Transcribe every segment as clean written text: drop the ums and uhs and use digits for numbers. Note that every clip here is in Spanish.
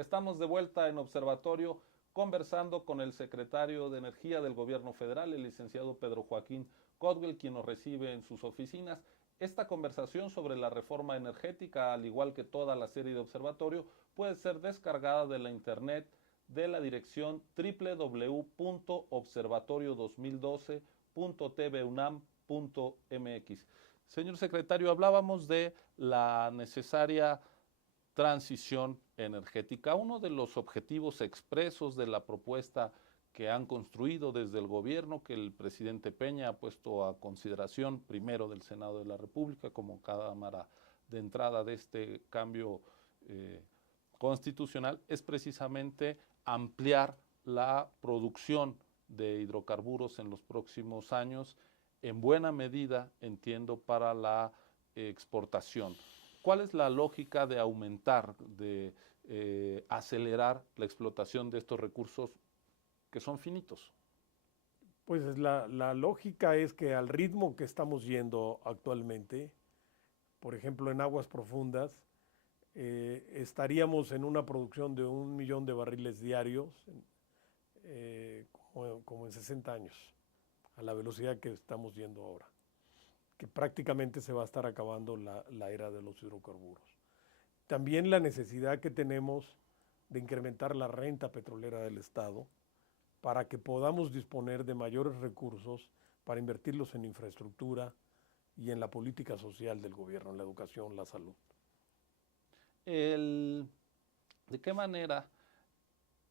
Estamos de vuelta en Observatorio conversando con el secretario de Energía del Gobierno Federal, el licenciado Pedro Joaquín Codwell, quien nos recibe en sus oficinas. Esta conversación sobre la reforma energética, al igual que toda la serie de Observatorio, puede ser descargada de la internet de la dirección www.observatorio2012.tvunam.mx. Señor secretario, hablábamos de la necesaria transición energética. Uno de los objetivos expresos de la propuesta que han construido desde el gobierno, que el presidente Peña ha puesto a consideración primero del Senado de la República como cámara de entrada de este cambio constitucional, es precisamente ampliar la producción de hidrocarburos en los próximos años, en buena medida, entiendo, para la exportación. ¿Cuál es la lógica de aumentar, de acelerar la explotación de estos recursos que son finitos? Pues la lógica es que al ritmo que estamos yendo actualmente, por ejemplo en aguas profundas, estaríamos en una producción de 1 millón de barriles diarios, como en 60 años, a la velocidad que estamos yendo ahora, que prácticamente se va a estar acabando la era de los hidrocarburos. También la necesidad que tenemos de incrementar la renta petrolera del Estado para que podamos disponer de mayores recursos para invertirlos en infraestructura y en la política social del gobierno, en la educación, la salud. ¿De qué manera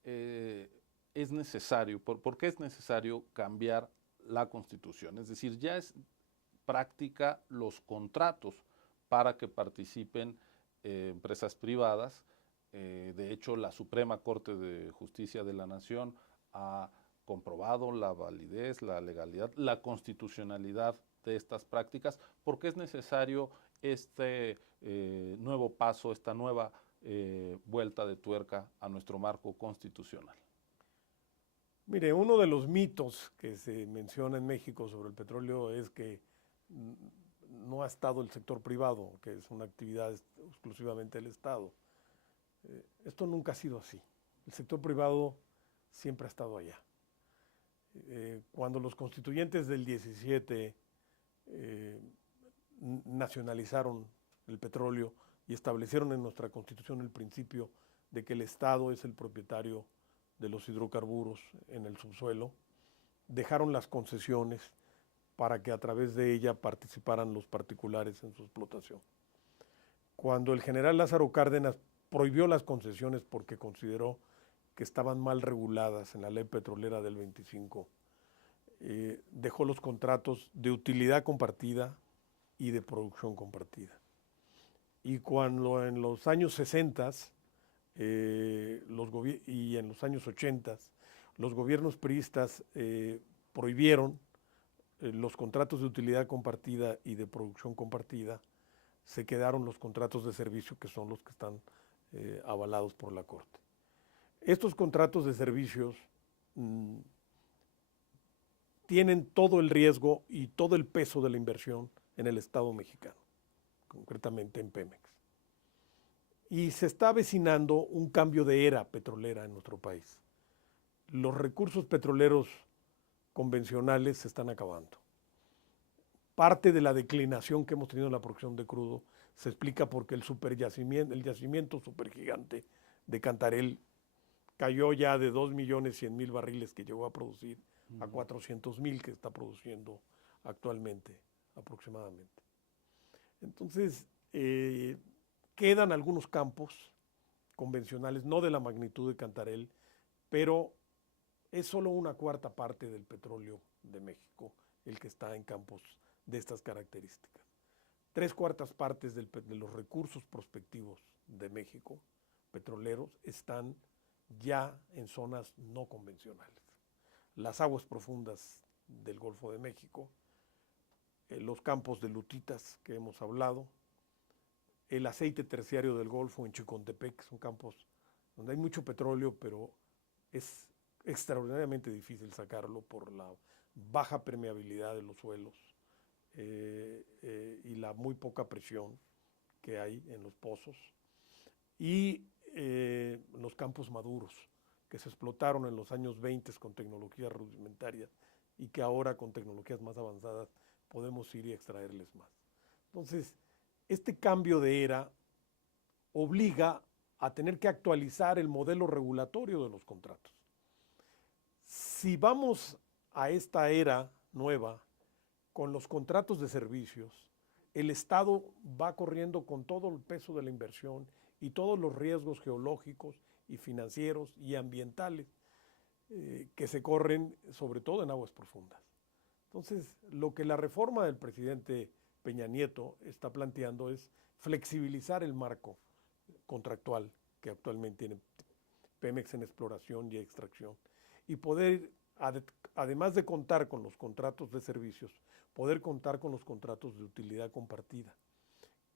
es necesario, por qué es necesario cambiar la Constitución? Es decir, ya es práctica los contratos para que participen empresas privadas. De hecho, la Suprema Corte de Justicia de la Nación ha comprobado la validez, la legalidad, la constitucionalidad de estas prácticas. ¿Por qué es necesario este nuevo paso, esta nueva vuelta de tuerca a nuestro marco constitucional? Mire, uno de los mitos que se menciona en México sobre el petróleo es que no ha estado el sector privado, que es una actividad exclusivamente del Estado. Esto nunca ha sido así. El sector privado siempre ha estado allá. Cuando los constituyentes del 17 nacionalizaron el petróleo y establecieron en nuestra Constitución el principio de que el Estado es el propietario de los hidrocarburos en el subsuelo, dejaron las concesiones para que a través de ella participaran los particulares en su explotación. Cuando el general Lázaro Cárdenas prohibió las concesiones porque consideró que estaban mal reguladas en la ley petrolera del 25, dejó los contratos de utilidad compartida y de producción compartida. Y cuando en los años 60 y en los años 80 los gobiernos priistas prohibieron los contratos de utilidad compartida y de producción compartida, se quedaron los contratos de servicio, que son los que están avalados por la Corte. Estos contratos de servicios tienen todo el riesgo y todo el peso de la inversión en el Estado mexicano, concretamente en Pemex. Y se está avecinando un cambio de era petrolera en nuestro país. Los recursos petroleros convencionales se están acabando. Parte de la declinación que hemos tenido en la producción de crudo se explica porque el yacimiento supergigante de Cantarell cayó ya de 2.100.000 barriles que llegó a producir a 400.000 que está produciendo actualmente aproximadamente. Entonces, quedan algunos campos convencionales, no de la magnitud de Cantarell, pero es solo una cuarta parte del petróleo de México el que está en campos de estas características. 3/4 partes de los recursos prospectivos de México, petroleros, están ya en zonas no convencionales. Las aguas profundas del Golfo de México, los campos de lutitas que hemos hablado, el aceite terciario del Golfo en Chicontepec, son campos donde hay mucho petróleo, pero es extraordinariamente difícil sacarlo por la baja permeabilidad de los suelos y la muy poca presión que hay en los pozos. Y los campos maduros, que se explotaron en los años 20 con tecnologías rudimentarias y que ahora con tecnologías más avanzadas podemos ir y extraerles más. Entonces, este cambio de era obliga a tener que actualizar el modelo regulatorio de los contratos. Si vamos a esta era nueva con los contratos de servicios, el Estado va corriendo con todo el peso de la inversión y todos los riesgos geológicos y financieros y ambientales que se corren sobre todo en aguas profundas. Entonces, lo que la reforma del presidente Peña Nieto está planteando es flexibilizar el marco contractual que actualmente tiene Pemex en exploración y extracción y poder, además de contar con los contratos de servicios, poder contar con los contratos de utilidad compartida,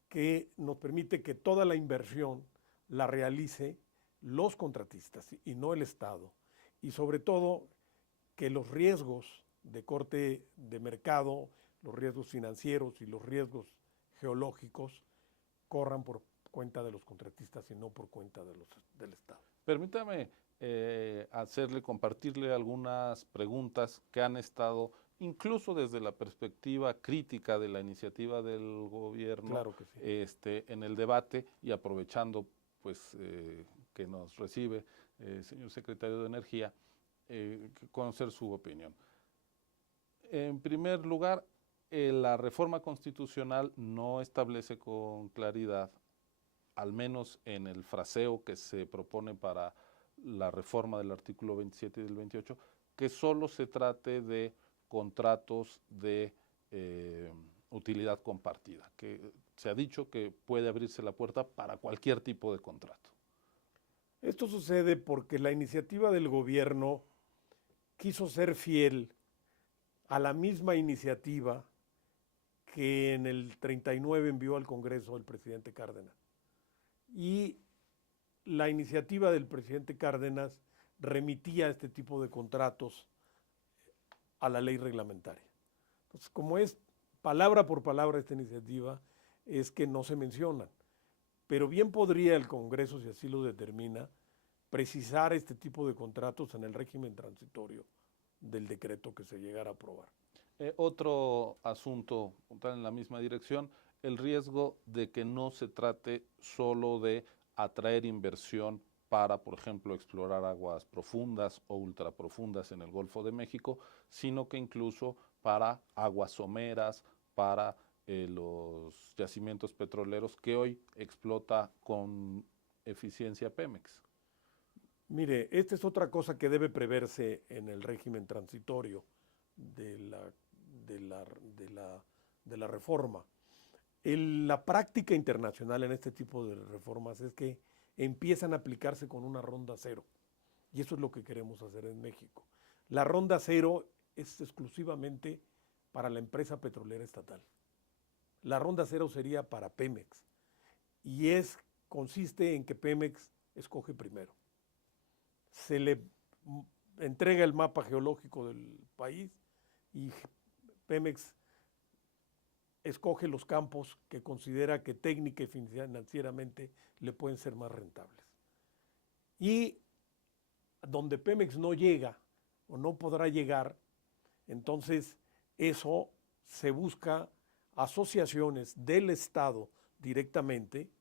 que nos permite que toda la inversión la realice los contratistas y no el Estado. Y sobre todo, que los riesgos de corte de mercado, los riesgos financieros y los riesgos geológicos corran por cuenta de los contratistas y no por cuenta del Estado. Permítame compartirle algunas preguntas que han estado, incluso desde la perspectiva crítica de la iniciativa del gobierno, claro que sí, en el debate, y aprovechando pues que nos recibe señor secretario de Energía, conocer su opinión. En primer lugar, la reforma constitucional no establece con claridad, al menos en el fraseo que se propone para la reforma del artículo 27 y del 28, que solo se trate de contratos de utilidad compartida, que se ha dicho que puede abrirse la puerta para cualquier tipo de contrato. Esto sucede porque la iniciativa del gobierno quiso ser fiel a la misma iniciativa que en el 39 envió al Congreso el presidente Cárdenas. Y la iniciativa del presidente Cárdenas remitía este tipo de contratos a la ley reglamentaria. Entonces, como es palabra por palabra esta iniciativa, es que no se mencionan. Pero bien podría el Congreso, si así lo determina, precisar este tipo de contratos en el régimen transitorio del decreto que se llegara a aprobar. Otro asunto en la misma dirección, el riesgo de que no se trate solo de atraer inversión para, por ejemplo, explorar aguas profundas o ultraprofundas en el Golfo de México, sino que incluso para aguas someras, para los yacimientos petroleros que hoy explota con eficiencia Pemex. Mire, esta es otra cosa que debe preverse en el régimen transitorio de la reforma. La práctica internacional en este tipo de reformas es que empiezan a aplicarse con una ronda cero. Y eso es lo que queremos hacer en México. La ronda cero es exclusivamente para la empresa petrolera estatal. La ronda cero sería para Pemex. Y consiste en que Pemex escoge primero. Se le entrega el mapa geológico del país y Pemex escoge los campos que considera que técnica y financieramente le pueden ser más rentables. Y donde Pemex no llega o no podrá llegar, entonces eso se busca asociaciones del Estado directamente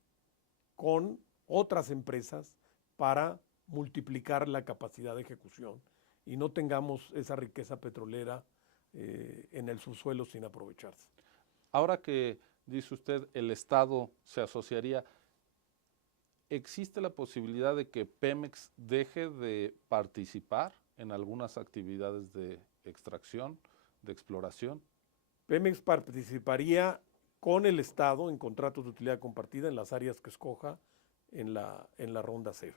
con otras empresas para multiplicar la capacidad de ejecución y no tengamos esa riqueza petrolera en el subsuelo sin aprovecharse. Ahora que dice usted el Estado se asociaría, ¿existe la posibilidad de que Pemex deje de participar en algunas actividades de extracción, de exploración? Pemex participaría con el Estado en contratos de utilidad compartida en las áreas que escoja en la ronda cero.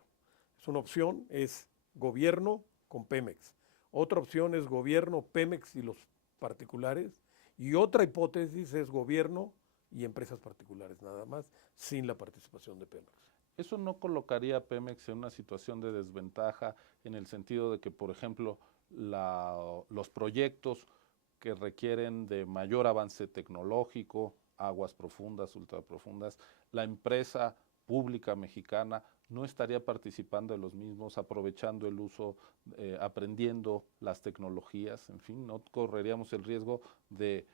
Es una opción, es gobierno con Pemex. Otra opción es gobierno, Pemex y los particulares. Y otra hipótesis es gobierno y empresas particulares, nada más, sin la participación de Pemex. ¿Eso no colocaría a Pemex en una situación de desventaja en el sentido de que, por ejemplo, los proyectos que requieren de mayor avance tecnológico, aguas profundas, ultraprofundas, la empresa pública mexicana no estaría participando en los mismos, aprovechando el uso, aprendiendo las tecnologías, en fin, no correríamos el riesgo de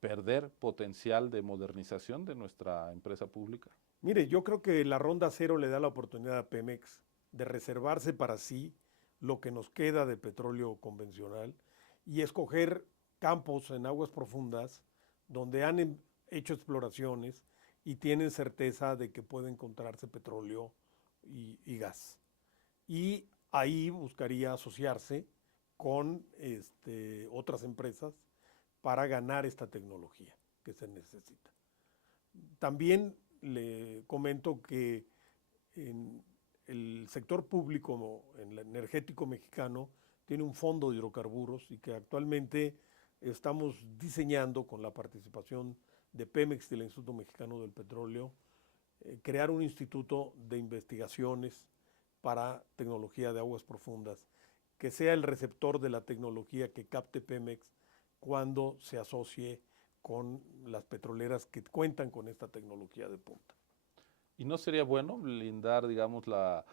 perder potencial de modernización de nuestra empresa pública. Mire, yo creo que la Ronda Cero le da la oportunidad a Pemex de reservarse para sí lo que nos queda de petróleo convencional y escoger campos en aguas profundas donde han hecho exploraciones y tienen certeza de que puede encontrarse petróleo y gas. Y ahí buscaría asociarse con otras empresas para ganar esta tecnología que se necesita. También le comento que en el sector público, en el energético mexicano, tiene un fondo de hidrocarburos y que actualmente estamos diseñando con la participación de Pemex y del Instituto Mexicano del Petróleo, crear un instituto de investigaciones para tecnología de aguas profundas, que sea el receptor de la tecnología que capte Pemex cuando se asocie con las petroleras que cuentan con esta tecnología de punta. ¿Y no sería bueno blindar, digamos, la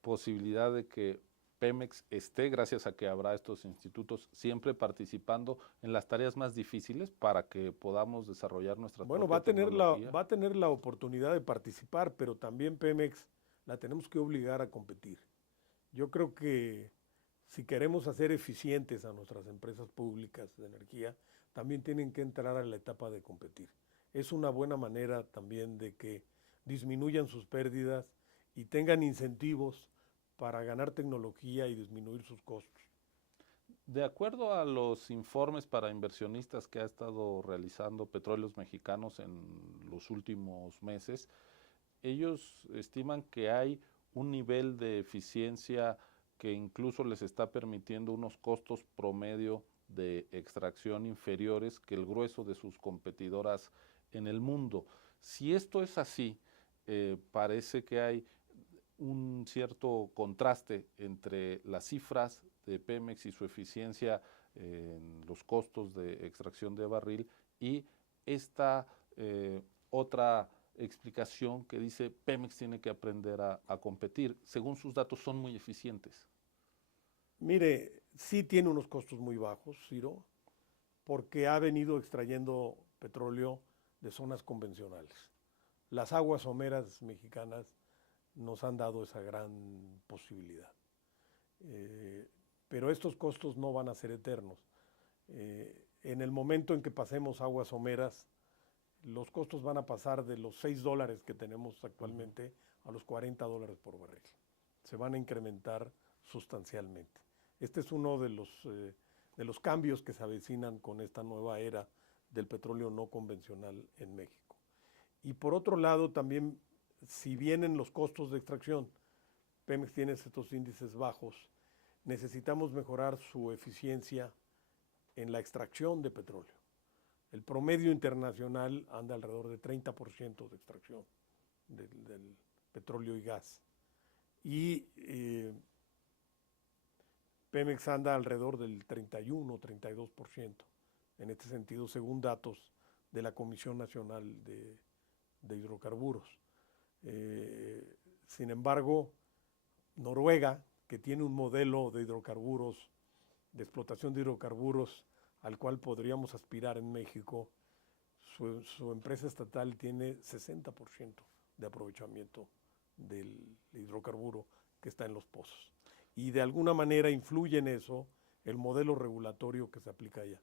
posibilidad de que Pemex esté, gracias a que habrá estos institutos, siempre participando en las tareas más difíciles para que podamos desarrollar nuestra propia tecnología? Va a tener la oportunidad de participar, pero también Pemex la tenemos que obligar a competir. Yo creo que si queremos hacer eficientes a nuestras empresas públicas de energía, también tienen que entrar a la etapa de competir. Es una buena manera también de que disminuyan sus pérdidas y tengan incentivos para ganar tecnología y disminuir sus costos. De acuerdo a los informes para inversionistas que ha estado realizando Petróleos Mexicanos en los últimos meses, ellos estiman que hay un nivel de eficiencia que incluso les está permitiendo unos costos promedio de extracción inferiores que el grueso de sus competidoras en el mundo. Si esto es así, parece que hay un cierto contraste entre las cifras de Pemex y su eficiencia en los costos de extracción de barril y esta otra explicación que dice Pemex tiene que aprender a competir. Según sus datos son muy eficientes. Mire, sí tiene unos costos muy bajos, Ciro, porque ha venido extrayendo petróleo de zonas convencionales. Las aguas someras mexicanas nos han dado esa gran posibilidad. Pero estos costos no van a ser eternos. En el momento en que pasemos aguas someras, los costos van a pasar de los $6 que tenemos actualmente a los $40 por barril. Se van a incrementar sustancialmente. Este es uno de los cambios que se avecinan con esta nueva era del petróleo no convencional en México. Y por otro lado, también, si vienen los costos de extracción, Pemex tiene estos índices bajos, necesitamos mejorar su eficiencia en la extracción de petróleo. El promedio internacional anda alrededor de 30% de extracción del petróleo y gas. Y Pemex anda alrededor del 31-32%, en este sentido, según datos de la Comisión Nacional de Hidrocarburos. Sin embargo, Noruega, que tiene un modelo de hidrocarburos, de explotación de hidrocarburos, al cual podríamos aspirar en México, su empresa estatal tiene 60% de aprovechamiento del hidrocarburo que está en los pozos. Y de alguna manera influye en eso el modelo regulatorio que se aplica allá.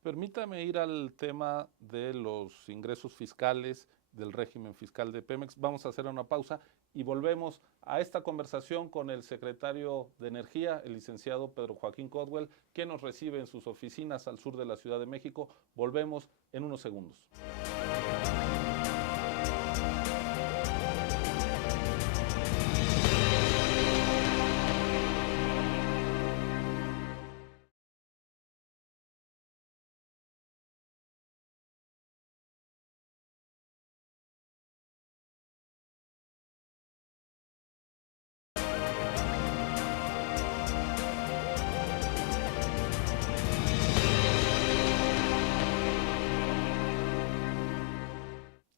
Permítame ir al tema de los ingresos fiscales, del régimen fiscal de Pemex. Vamos a hacer una pausa y volvemos a esta conversación con el secretario de Energía, el licenciado Pedro Joaquín Codwell, que nos recibe en sus oficinas al sur de la Ciudad de México. Volvemos en unos segundos.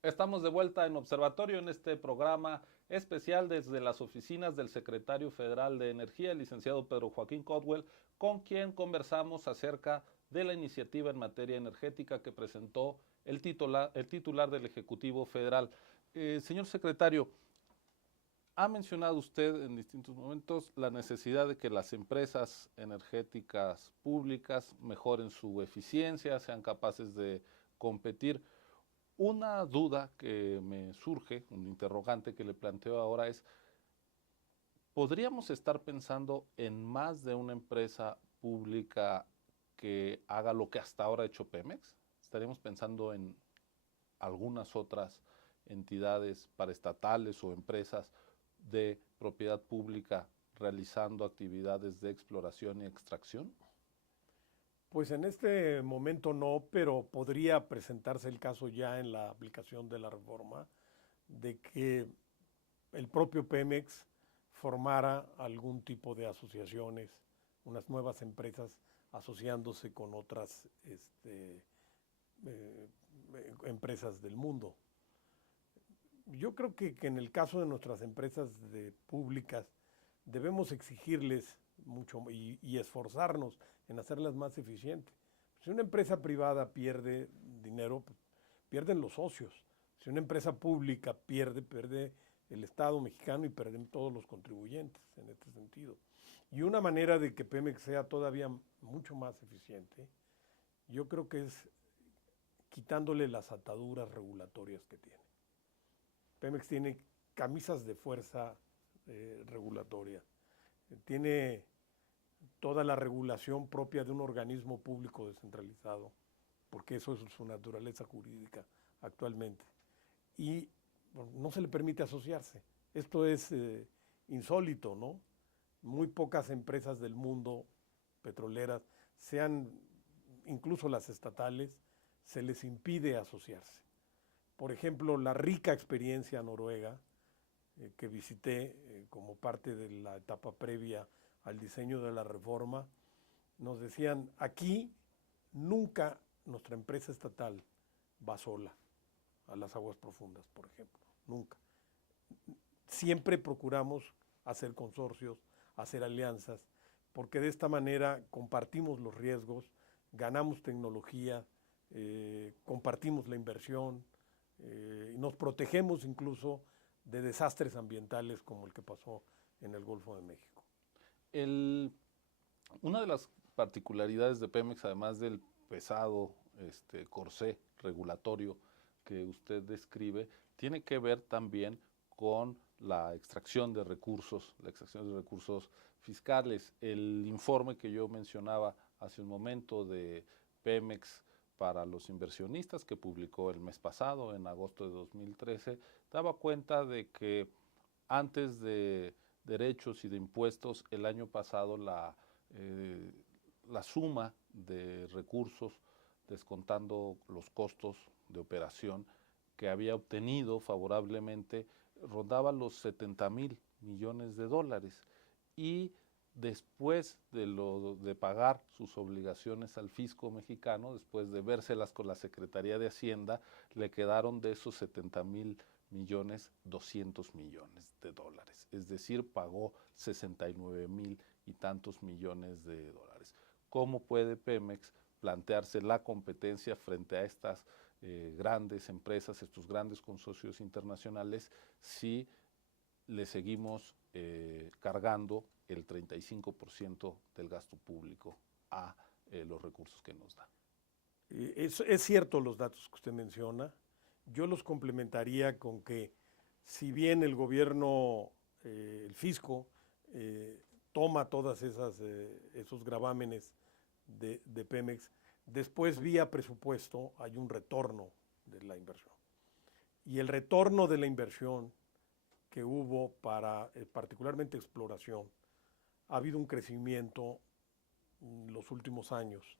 Estamos de vuelta en Observatorio en este programa especial desde las oficinas del secretario federal de Energía, el licenciado Pedro Joaquín Caldwell, con quien conversamos acerca de la iniciativa en materia energética que presentó el titular del Ejecutivo Federal. Señor secretario, ha mencionado usted en distintos momentos la necesidad de que las empresas energéticas públicas mejoren su eficiencia, sean capaces de competir. Una duda que me surge, un interrogante que le planteo ahora es, ¿podríamos estar pensando en más de una empresa pública que haga lo que hasta ahora ha hecho Pemex? ¿Estaríamos pensando en algunas otras entidades paraestatales o empresas de propiedad pública realizando actividades de exploración y extracción? Pues en este momento no, pero podría presentarse el caso ya en la aplicación de la reforma de que el propio Pemex formara algún tipo de asociaciones, unas nuevas empresas asociándose con otras empresas del mundo. Yo creo que en el caso de nuestras empresas públicas debemos exigirles mucho y esforzarnos en hacerlas más eficientes. Si una empresa privada pierde dinero, pues, pierden los socios. Si una empresa pública pierde el Estado mexicano y pierden todos los contribuyentes en este sentido. Y una manera de que Pemex sea todavía mucho más eficiente, yo creo que es quitándole las ataduras regulatorias que tiene. Pemex tiene camisas de fuerza regulatoria, tiene toda la regulación propia de un organismo público descentralizado, porque eso es su naturaleza jurídica actualmente. Y bueno, no se le permite asociarse. Esto es insólito, ¿no? Muy pocas empresas del mundo petroleras, sean incluso las estatales, se les impide asociarse. Por ejemplo, la rica experiencia noruega que visité como parte de la etapa previa al diseño de la reforma, nos decían, aquí nunca nuestra empresa estatal va sola a las aguas profundas, por ejemplo, nunca. Siempre procuramos hacer consorcios, hacer alianzas, porque de esta manera compartimos los riesgos, ganamos tecnología, compartimos la inversión, y nos protegemos incluso de desastres ambientales como el que pasó en el Golfo de México. Una de las particularidades de Pemex, además del pesado corsé regulatorio que usted describe, tiene que ver también con la extracción de recursos fiscales. El informe que yo mencionaba hace un momento de Pemex para los inversionistas, que publicó el mes pasado, en agosto de 2013, daba cuenta de que antes de derechos y de impuestos, el año pasado la suma de recursos, descontando los costos de operación que había obtenido favorablemente, rondaba los 70,000 millones de dólares. Y después de pagar sus obligaciones al fisco mexicano, después de vérselas con la Secretaría de Hacienda, le quedaron de esos 70,000 millones 200 millones de dólares. Es decir, pagó 69,000 y tantos millones de dólares. ¿Cómo puede Pemex plantearse la competencia frente a estas grandes empresas, estos grandes consorcios internacionales, si le seguimos cargando el 35% del gasto público a los recursos que nos da? Es cierto los datos que usted menciona. Yo los complementaría con que si bien el gobierno, el fisco, toma todas esos gravámenes de Pemex, después vía presupuesto hay un retorno de la inversión. Y el retorno de la inversión que hubo para particularmente exploración, ha habido un crecimiento en los últimos años.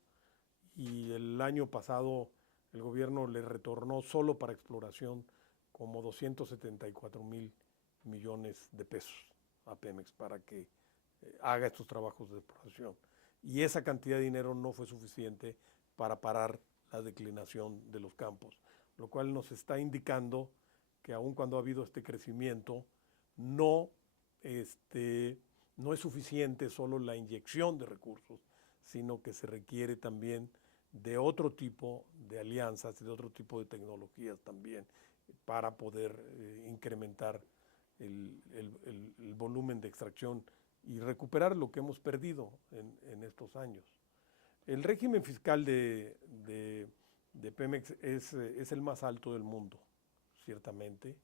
Y el año pasado el gobierno le retornó solo para exploración como 274,000 millones de pesos a Pemex para que haga estos trabajos de exploración. Y esa cantidad de dinero no fue suficiente para parar la declinación de los campos. lo cual nos está indicando que aun cuando ha habido este crecimiento, no, no es suficiente solo la inyección de recursos, sino que se requiere también de otro tipo de alianzas, de otro tipo de tecnologías también, para poder incrementar el volumen de extracción y recuperar lo que hemos perdido en estos años. El régimen fiscal de Pemex es el más alto del mundo, ciertamente.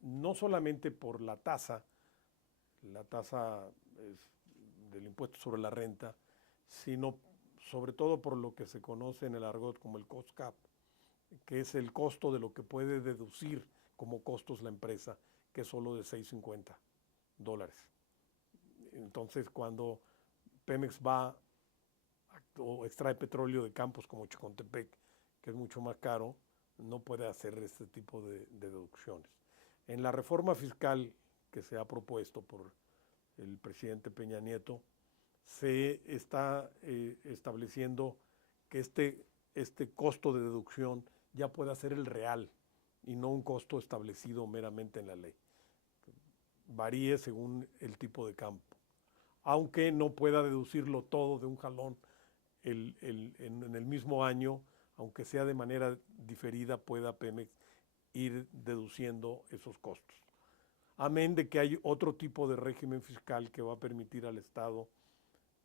No solamente por la tasa del impuesto sobre la renta, sino sobre todo por lo que se conoce en el argot como el cost cap, que es el costo de lo que puede deducir como costos la empresa, que es solo de $6.50. Entonces, cuando Pemex va o extrae petróleo de campos como Chicontepec, que es mucho más caro, no puede hacer este tipo de deducciones. En la reforma fiscal que se ha propuesto por el presidente Peña Nieto, se está estableciendo que este costo de deducción ya pueda ser el real y no un costo establecido meramente en la ley. Varíe según el tipo de campo, aunque no pueda deducirlo todo de un jalón en el mismo año, aunque sea de manera diferida, pueda Pemex ir deduciendo esos costos. Amén de que hay otro tipo de régimen fiscal que va a permitir al Estado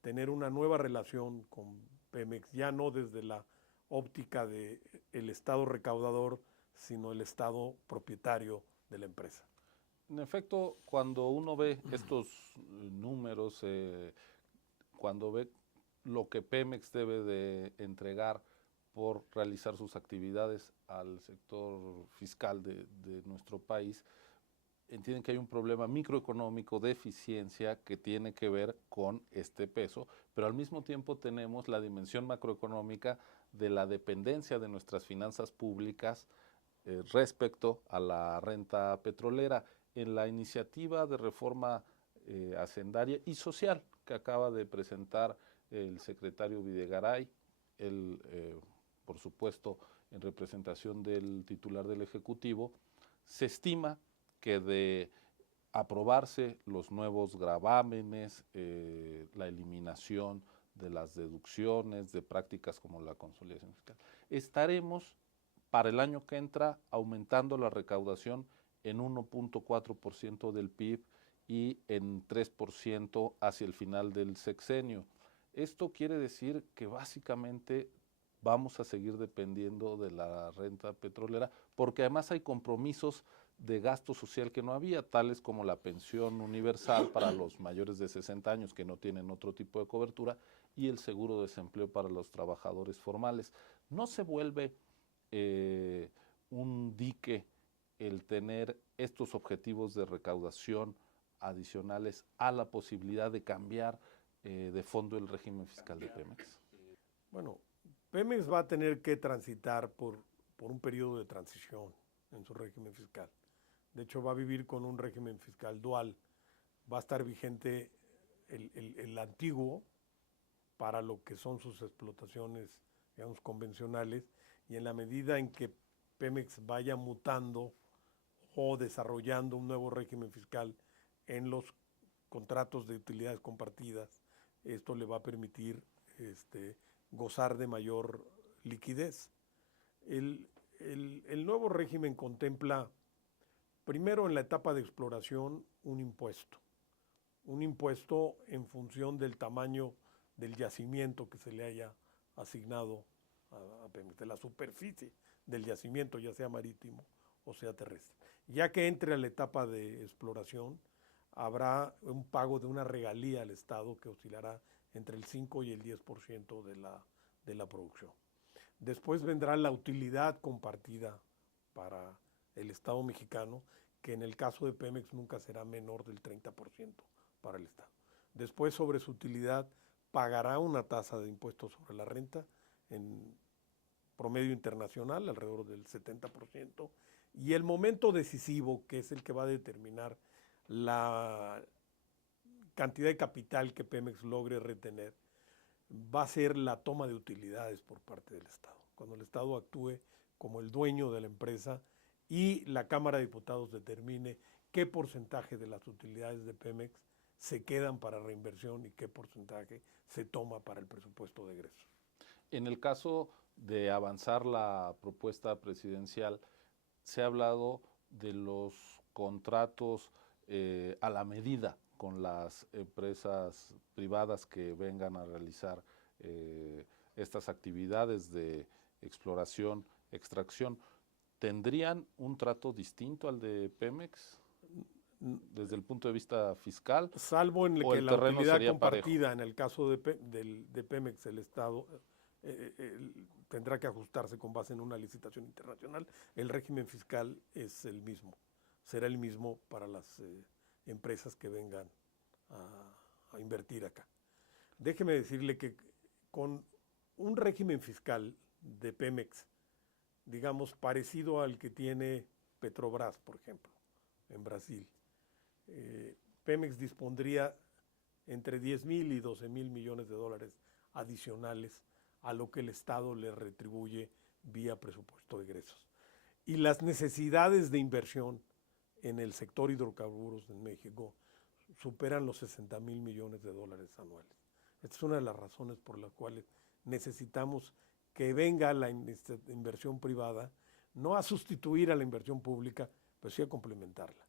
tener una nueva relación con Pemex, ya no desde la óptica del Estado recaudador, sino el Estado propietario de la empresa. En efecto, cuando uno ve estos números, cuando ve lo que Pemex debe de entregar por realizar sus actividades al sector fiscal de nuestro país, entienden que hay un problema microeconómico de eficiencia que tiene que ver con este peso, pero al mismo tiempo tenemos la dimensión macroeconómica de la dependencia de nuestras finanzas públicas respecto a la renta petrolera. En la iniciativa de reforma hacendaria y social que acaba de presentar el secretario Videgaray, él, por supuesto, en representación del titular del Ejecutivo, se estima que de aprobarse los nuevos gravámenes, la eliminación de las deducciones, de prácticas como la consolidación fiscal, estaremos para el año que entra aumentando la recaudación en 1.4% del PIB y en 3% hacia el final del sexenio. Esto quiere decir que básicamente vamos a seguir dependiendo de la renta petrolera, porque además hay compromisos de gasto social que no había, tales como la pensión universal para los mayores de 60 años que no tienen otro tipo de cobertura y el seguro de desempleo para los trabajadores formales. No se vuelve un dique el tener estos objetivos de recaudación adicionales a la posibilidad de cambiar de fondo el régimen fiscal de Pemex. Bueno, Pemex va a tener que transitar por un periodo de transición en su régimen fiscal. De hecho, va a vivir con un régimen fiscal dual. Va a estar vigente el antiguo para lo que son sus explotaciones, digamos, convencionales, y en la medida en que Pemex vaya mutando o desarrollando un nuevo régimen fiscal en los contratos de utilidades compartidas, esto le va a permitir gozar de mayor liquidez. El nuevo régimen contempla, primero en la etapa de exploración, un impuesto en función del tamaño del yacimiento que se le haya asignado a Pemex, de la superficie del yacimiento, ya sea marítimo o sea terrestre. Ya que entre a la etapa de exploración, habrá un pago de una regalía al Estado que oscilará entre el 5 y el 10% de la producción. Después vendrá la utilidad compartida para el Estado mexicano, que en el caso de Pemex nunca será menor del 30% para el Estado. Después, sobre su utilidad, pagará una tasa de impuestos sobre la renta en promedio internacional, alrededor del 70%, y el momento decisivo, que es el que va a determinar la cantidad de capital que Pemex logre retener, va a ser la toma de utilidades por parte del Estado. cuando el Estado actúe como el dueño de la empresa y la Cámara de Diputados determine qué porcentaje de las utilidades de Pemex se quedan para reinversión y qué porcentaje se toma para el presupuesto de egresos. En el caso de avanzar la propuesta presidencial, se ha hablado de los contratos a la medida con las empresas privadas que vengan a realizar estas actividades de exploración, extracción. ¿Tendrían un trato distinto al de Pemex desde el punto de vista fiscal? Salvo en el ¿O que el la terreno utilidad sería parejo? compartida, en el caso de Pemex, el Estado tendrá que ajustarse con base en una licitación internacional. El régimen fiscal es el mismo, será el mismo para las empresas que vengan a invertir acá. Déjeme decirle que con un régimen fiscal de Pemex, digamos, parecido al que tiene Petrobras, por ejemplo, en Brasil, Pemex dispondría entre 10,000 y 12,000 millones de dólares adicionales a lo que el Estado le retribuye vía presupuesto de egresos. Y las necesidades de inversión en el sector hidrocarburos en México superan los 60,000 millones de dólares anuales. Esta es una de las razones por las cuales necesitamos que venga la inversión privada, no a sustituir a la inversión pública, pero sí a complementarla.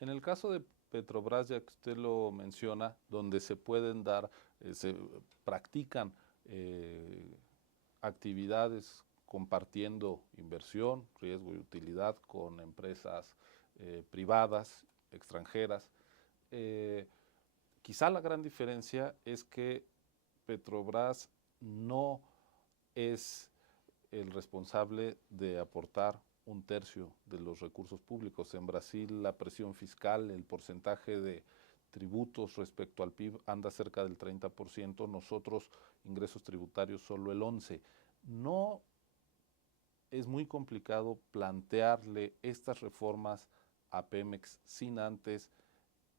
En el caso de Petrobras, ya que usted lo menciona, donde se pueden dar, se practican actividades compartiendo inversión, riesgo y utilidad con empresas privadas, extranjeras. Quizá la gran diferencia es que Petrobras no es el responsable de aportar un tercio de los recursos públicos. En Brasil la presión fiscal, el porcentaje de tributos respecto al PIB anda cerca del 30%, nosotros ingresos tributarios solo el 11%. No es muy complicado plantearle estas reformas a Pemex sin antes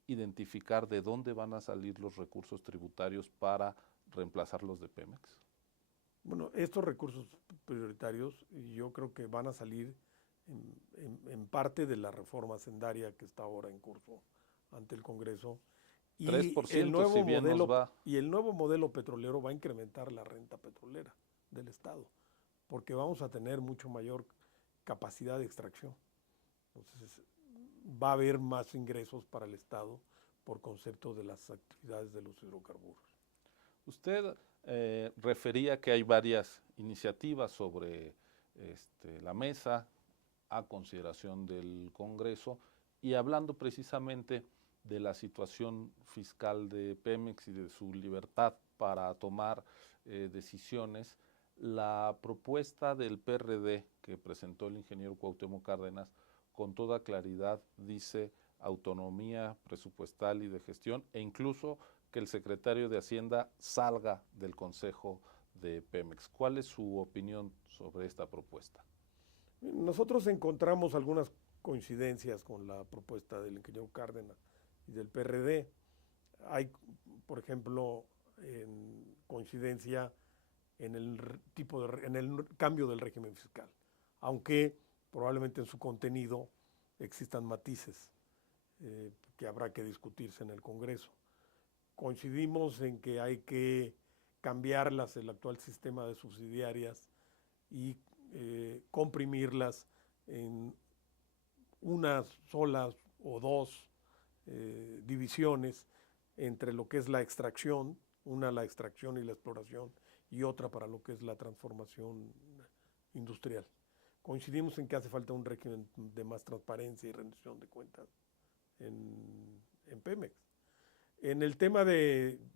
identificar de dónde van a salir los recursos tributarios para reemplazar los de Pemex. Bueno, estos recursos prioritarios yo creo que van a salir en parte de la reforma hacendaria que está ahora en curso ante el Congreso. Y 3% si bien nos va. Y el nuevo modelo petrolero va a incrementar la renta petrolera del Estado, porque vamos a tener mucho mayor capacidad de extracción. Entonces, va a haber más ingresos para el Estado por concepto de las actividades de los hidrocarburos. Usted refería que hay varias iniciativas sobre la mesa a consideración del Congreso y hablando precisamente de la situación fiscal de Pemex y de su libertad para tomar decisiones, la propuesta del PRD que presentó el ingeniero Cuauhtémoc Cárdenas con toda claridad dice autonomía presupuestal y de gestión e incluso que el secretario de Hacienda salga del Consejo de Pemex. ¿Cuál es su opinión sobre esta propuesta? Nosotros encontramos algunas coincidencias con la propuesta del ingeniero Cárdenas y del PRD. Hay, por ejemplo, coincidencia en el en el cambio del régimen fiscal, aunque probablemente en su contenido existan matices que habrá que discutirse en el Congreso. Coincidimos en que hay que cambiarlas, el actual sistema de subsidiarias, y comprimirlas en unas solas o dos divisiones entre lo que es la extracción, una la extracción y la exploración y otra para lo que es la transformación industrial. Coincidimos en que hace falta un régimen de más transparencia y rendición de cuentas en Pemex. En el tema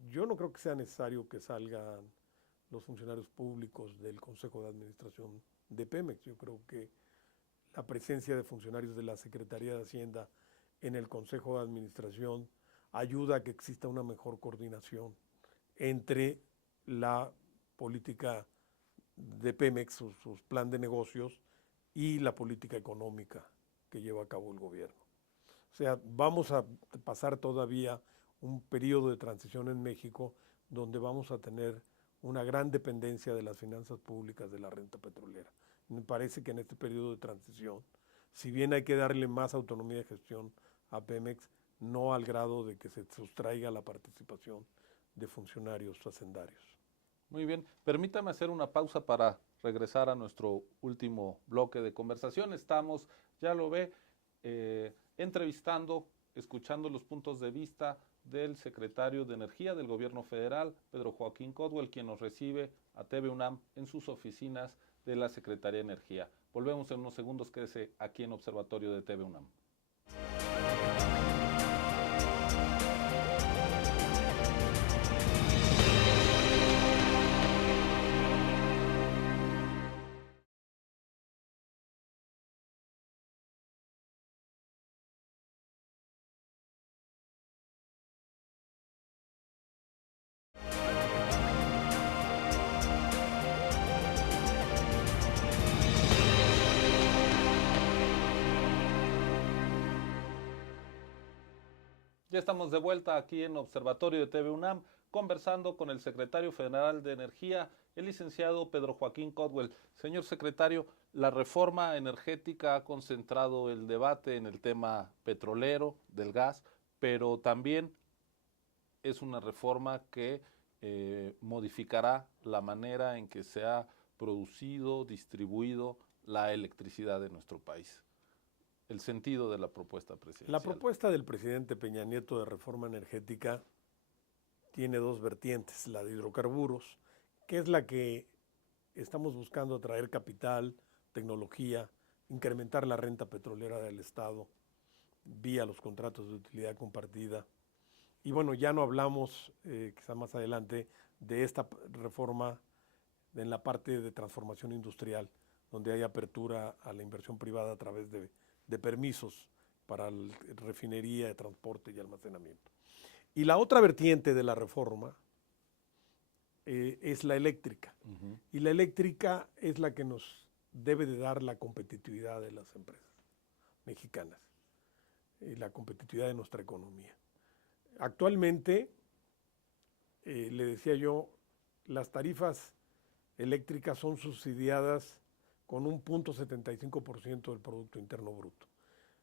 yo no creo que sea necesario que salgan los funcionarios públicos del Consejo de Administración de Pemex. Yo creo que la presencia de funcionarios de la Secretaría de Hacienda en el Consejo de Administración ayuda a que exista una mejor coordinación entre la política de Pemex, sus plan de negocios y la política económica que lleva a cabo el gobierno. O sea, vamos a pasar todavía un periodo de transición en México donde vamos a tener una gran dependencia de las finanzas públicas de la renta petrolera. Me parece que en este periodo de transición, si bien hay que darle más autonomía de gestión a Pemex, no al grado de que se sustraiga la participación de funcionarios hacendarios. Muy bien, permítame hacer una pausa para regresar a nuestro último bloque de conversación. Estamos, ya lo ve, entrevistando, escuchando los puntos de vista del secretario de Energía del Gobierno Federal, Pedro Joaquín Caldwell, quien nos recibe a TV UNAM en sus oficinas de la Secretaría de Energía. Volvemos en unos segundos, quédese aquí en Observatorio de TV UNAM. Ya estamos de vuelta aquí en Observatorio de TV UNAM, conversando con el secretario federal de Energía, el licenciado Pedro Joaquín Caldwell. Señor secretario, la reforma energética ha concentrado el debate en el tema petrolero, del gas, pero también es una reforma que modificará la manera en que se ha producido, distribuido la electricidad de nuestro país. El sentido de la propuesta presidencial. La propuesta del presidente Peña Nieto de reforma energética tiene dos vertientes, la de hidrocarburos, que es la que estamos buscando atraer capital, tecnología, incrementar la renta petrolera del Estado vía los contratos de utilidad compartida. Y bueno, ya no hablamos, quizá más adelante, de esta reforma en la parte de transformación industrial, donde hay apertura a la inversión privada a través de permisos para refinería, transporte y almacenamiento. Y la otra vertiente de la reforma es la eléctrica. Y la eléctrica es la que nos debe de dar la competitividad de las empresas mexicanas, la competitividad de nuestra economía. Actualmente, le decía yo, las tarifas eléctricas son subsidiadas con un 0.75% del Producto Interno Bruto.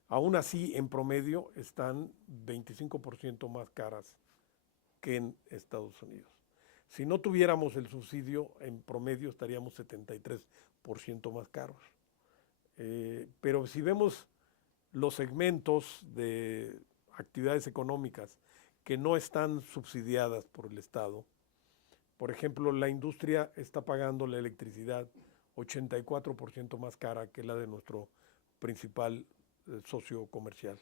Aún así, en promedio, están 25% más caras que en Estados Unidos. Si no tuviéramos el subsidio, en promedio estaríamos 73% más caros. Pero si vemos los segmentos de actividades económicas que no están subsidiadas por el Estado, por ejemplo, la industria está pagando la electricidad 84% más cara que la de nuestro principal socio comercial.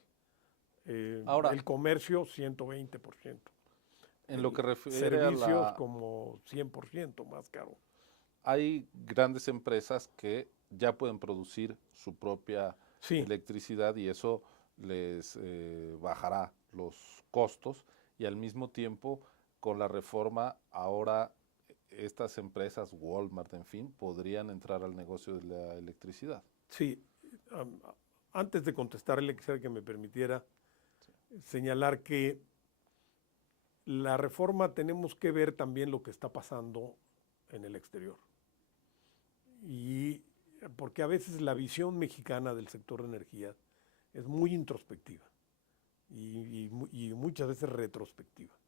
Ahora, el comercio 120%. En lo que refiere servicios como 100% más caro. Hay grandes empresas que ya pueden producir su propia electricidad y eso les bajará los costos y al mismo tiempo con la reforma ahora estas empresas, Walmart, en fin, podrían entrar al negocio de la electricidad. Sí, antes de contestarle quisiera que me permitiera señalar que la reforma tenemos que ver también lo que está pasando en el exterior. Y porque a veces la visión mexicana del sector de energía es muy introspectiva y muchas veces retrospectiva.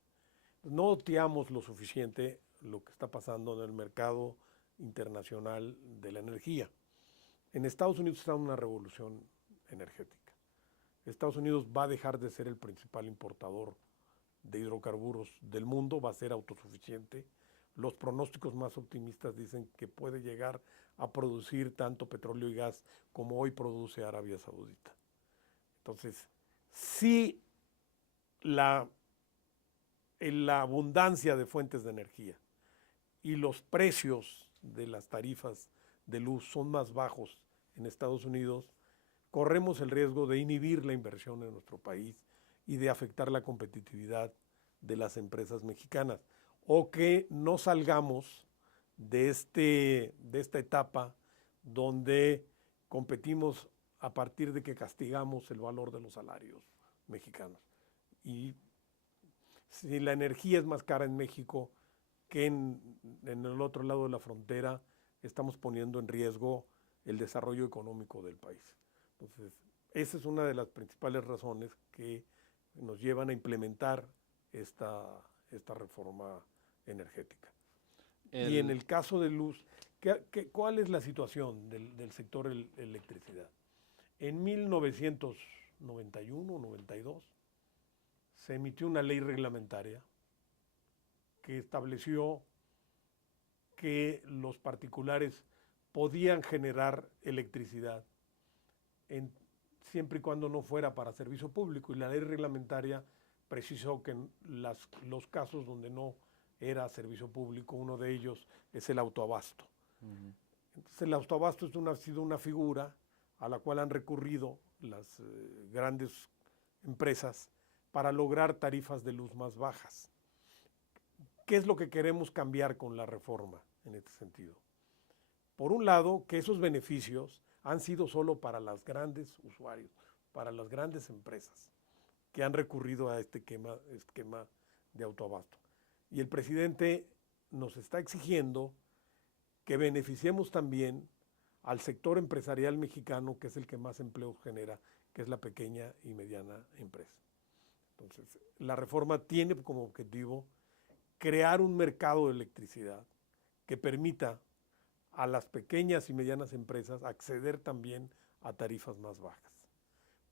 No oteamos lo suficiente lo que está pasando en el mercado internacional de la energía. En Estados Unidos está una revolución energética. Estados Unidos va a dejar de ser el principal importador de hidrocarburos del mundo, va a ser autosuficiente. Los pronósticos más optimistas dicen que puede llegar a producir tanto petróleo y gas como hoy produce Arabia Saudita. Entonces, sí, la abundancia de fuentes de energía y los precios de las tarifas de luz son más bajos en Estados Unidos, corremos el riesgo de inhibir la inversión en nuestro país y de afectar la competitividad de las empresas mexicanas, o que no salgamos de esta etapa donde competimos a partir de que castigamos el valor de los salarios mexicanos. Y si la energía es más cara en México que en el otro lado de la frontera estamos poniendo en riesgo el desarrollo económico del país. Entonces, esa es una de las principales razones que nos llevan a implementar esta reforma energética. Y en el caso de luz, ¿cuál es la situación del sector electricidad? En 1991-92 se emitió una ley reglamentaria que estableció que los particulares podían generar electricidad siempre y cuando no fuera para servicio público, y la ley reglamentaria precisó que en los casos donde no era servicio público, uno de ellos es el autoabasto. Entonces el autoabasto ha sido una figura a la cual han recurrido las grandes empresas para lograr tarifas de luz más bajas. ¿Qué es lo que queremos cambiar con la reforma en este sentido? Por un lado, que esos beneficios han sido solo para los grandes usuarios, para las grandes empresas que han recurrido a este esquema de autoabasto. Y el presidente nos está exigiendo que beneficiemos también al sector empresarial mexicano, que es el que más empleo genera, que es la pequeña y mediana empresa. Entonces, la reforma tiene como objetivo crear un mercado de electricidad que permita a las pequeñas y medianas empresas acceder también a tarifas más bajas.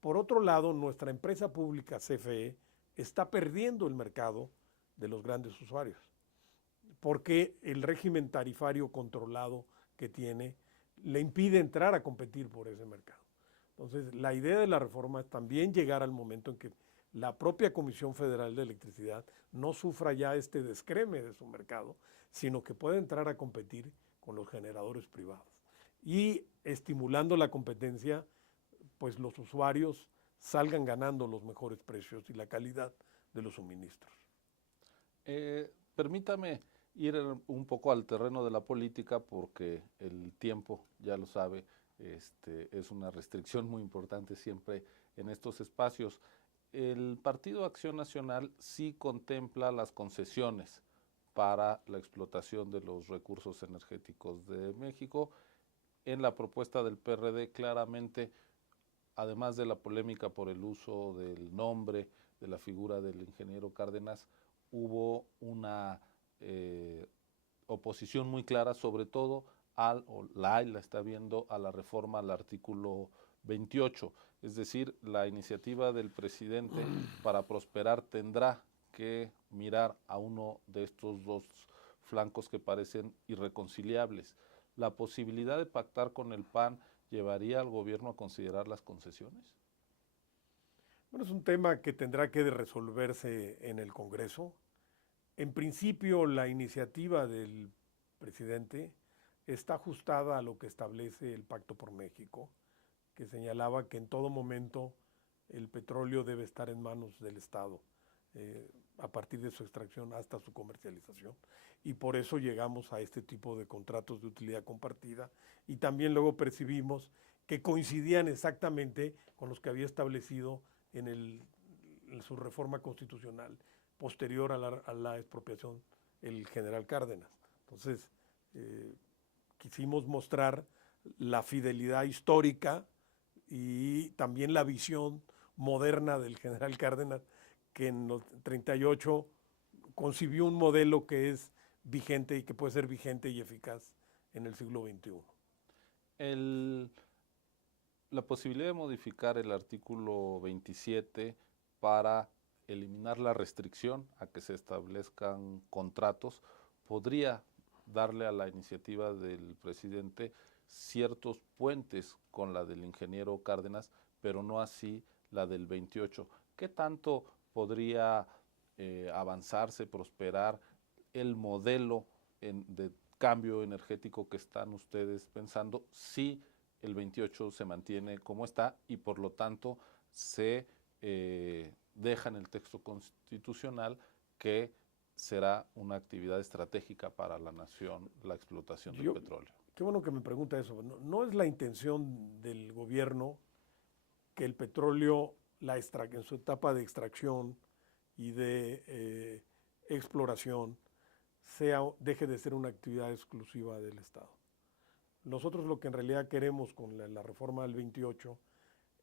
Por otro lado, nuestra empresa pública CFE está perdiendo el mercado de los grandes usuarios, porque el régimen tarifario controlado que tiene le impide entrar a competir por ese mercado. Entonces, la idea de la reforma es también llegar al momento en que la propia Comisión Federal de Electricidad no sufra ya este descreme de su mercado, sino que pueda entrar a competir con los generadores privados. Y estimulando la competencia, pues los usuarios salgan ganando los mejores precios y la calidad de los suministros. Permítame ir un poco al terreno de la política, porque el tiempo, ya lo sabe, es una restricción muy importante siempre en estos espacios. El Partido Acción Nacional sí contempla las concesiones para la explotación de los recursos energéticos de México. En la propuesta del PRD, claramente, además de la polémica por el uso del nombre, de la figura del ingeniero Cárdenas, hubo una oposición muy clara, sobre todo la está viendo a la reforma al artículo 28. Es decir, la iniciativa del presidente para prosperar tendrá que mirar a uno de estos dos flancos que parecen irreconciliables. ¿La posibilidad de pactar con el PAN llevaría al gobierno a considerar las concesiones? Bueno, es un tema que tendrá que resolverse en el Congreso. En principio, la iniciativa del presidente está ajustada a lo que establece el Pacto por México, que señalaba que en todo momento el petróleo debe estar en manos del Estado, a partir de su extracción hasta su comercialización. Y por eso llegamos a este tipo de contratos de utilidad compartida, y también luego percibimos que coincidían exactamente con los que había establecido en su reforma constitucional posterior a la expropiación el general Cárdenas. Entonces, quisimos mostrar la fidelidad histórica y también la visión moderna del general Cárdenas, que en los 38 concibió un modelo que es vigente y que puede ser vigente y eficaz en el siglo XXI. La posibilidad de modificar el artículo 27 para eliminar la restricción a que se establezcan contratos podría darle a la iniciativa del presidente ciertos puentes con la del ingeniero Cárdenas, pero no así la del 28. ¿Qué tanto podría avanzarse, prosperar el modelo de cambio energético que están ustedes pensando si el 28 se mantiene como está y por lo tanto se deja en el texto constitucional que será una actividad estratégica para la nación la explotación del petróleo? Qué bueno que me pregunta eso. No es la intención del gobierno que el petróleo, en su etapa de extracción y de exploración, deje de ser una actividad exclusiva del Estado. Nosotros lo que en realidad queremos con la reforma del 28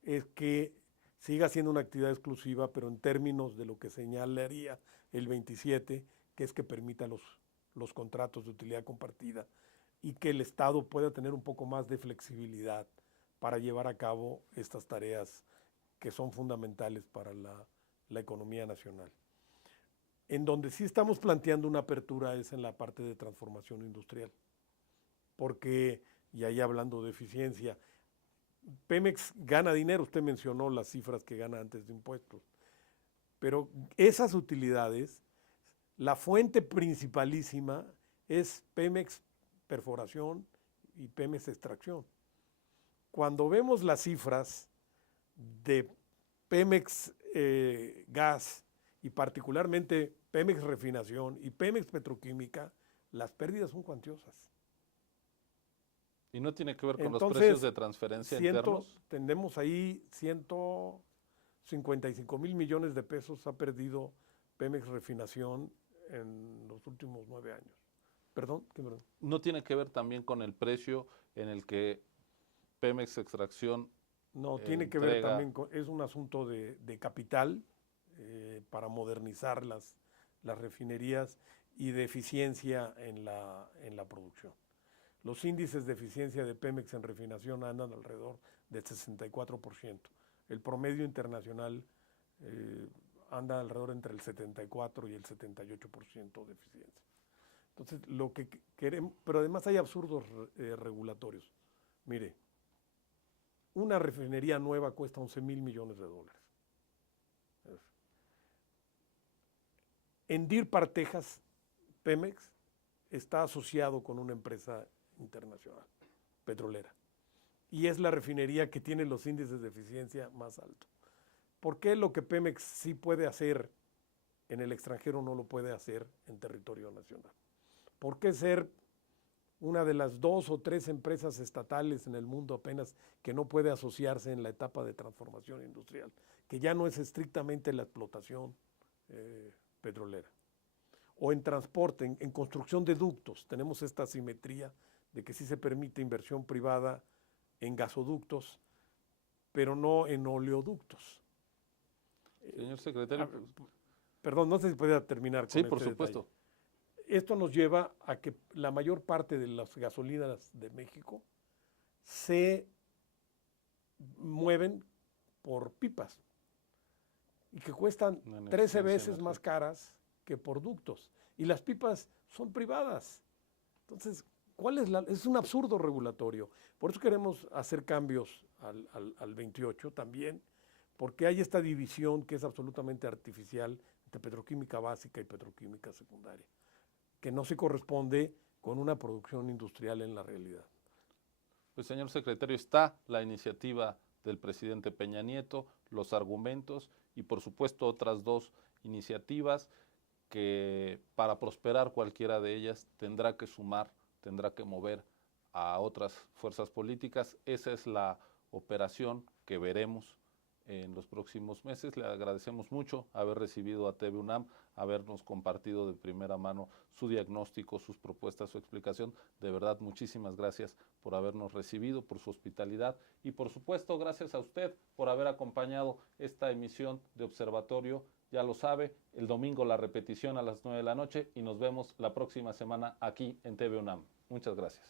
es que siga siendo una actividad exclusiva, pero en términos de lo que señalaría el 27, que es que permita los contratos de utilidad compartida y que el Estado pueda tener un poco más de flexibilidad para llevar a cabo estas tareas que son fundamentales para la economía nacional. En donde sí estamos planteando una apertura es en la parte de transformación industrial, porque, y ahí hablando de eficiencia, Pemex gana dinero, usted mencionó las cifras que gana antes de impuestos, pero esas utilidades, la fuente principalísima es Pemex Perforación y Pemex Extracción. Cuando vemos las cifras de Pemex Gas y particularmente Pemex Refinación y Pemex Petroquímica, las pérdidas son cuantiosas. ¿Y no tiene que ver con los precios de transferencia internos? Tenemos ahí 155 mil millones de pesos ha perdido Pemex Refinación en los últimos 9 años. ¿Perdón? ¿No tiene que ver también con el precio en el que Pemex Extracción No, tiene que ver también con, es un asunto de capital para modernizar las refinerías y de eficiencia en la producción. Los índices de eficiencia de Pemex en refinación andan alrededor del 64%. El promedio internacional anda alrededor entre el 74 y el 78% de eficiencia. Entonces, lo que queremos, pero además hay absurdos regulatorios. Mire, una refinería nueva cuesta 11 mil millones de dólares. En Deer Park, Texas, Pemex está asociado con una empresa internacional petrolera y es la refinería que tiene los índices de eficiencia más altos. ¿Por qué lo que Pemex sí puede hacer en el extranjero no lo puede hacer en territorio nacional? ¿Por qué ser una de las 2 o 3 empresas estatales en el mundo apenas que no puede asociarse en la etapa de transformación industrial, que ya no es estrictamente la explotación petrolera? O en transporte, en construcción de ductos, tenemos esta asimetría de que sí se permite inversión privada en gasoductos, pero no en oleoductos. Señor secretario. Perdón, no sé si podría terminar con sí, por supuesto. Detalle. Esto nos lleva a que la mayor parte de las gasolinas de México se mueven por pipas y que cuestan 13 veces más caras que por ductos. Y las pipas son privadas. Entonces, es un absurdo regulatorio. Por eso queremos hacer cambios al 28 también, porque hay esta división que es absolutamente artificial entre petroquímica básica y petroquímica secundaria, que no se corresponde con una producción industrial en la realidad. Pues, señor secretario, está la iniciativa del presidente Peña Nieto, los argumentos y, por supuesto, otras 2 iniciativas que para prosperar cualquiera de ellas tendrá que sumar, tendrá que mover a otras fuerzas políticas. Esa es la operación que veremos en los próximos meses. Le agradecemos mucho haber recibido a TV UNAM, habernos compartido de primera mano su diagnóstico, sus propuestas, su explicación. De verdad, muchísimas gracias por habernos recibido, por su hospitalidad y por supuesto gracias a usted por haber acompañado esta emisión de Observatorio. Ya lo sabe, el domingo la repetición a las 9 de la noche y nos vemos la próxima semana aquí en TV UNAM. Muchas gracias.